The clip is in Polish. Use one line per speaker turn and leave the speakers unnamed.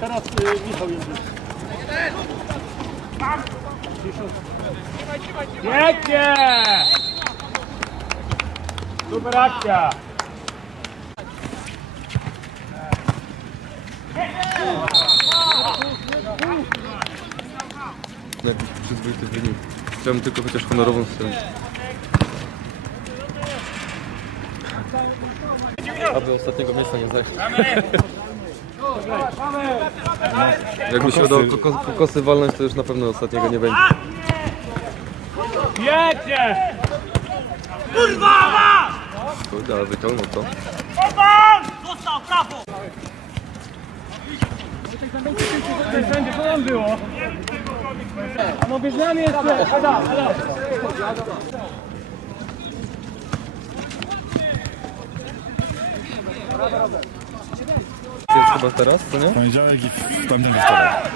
teraz Michał Jędrzyk. Pięknie! Super akcja!
Jakiś przyzwoity wynik. Chciałbym tylko chociaż honorową strzelić. Aby ostatniego miejsca nie zajść. Jakby się udało kokos, kokosy walnąć, to już na pewno ostatniego nie będzie.
Pięknie!
Kurde, ale wyciągnął to.
Ej, Sędzie, co tam było? No bierz nami jeszcze! Adam, Adam!
Jest chyba teraz, co nie?
Poniedziałek i w tamten wtorek.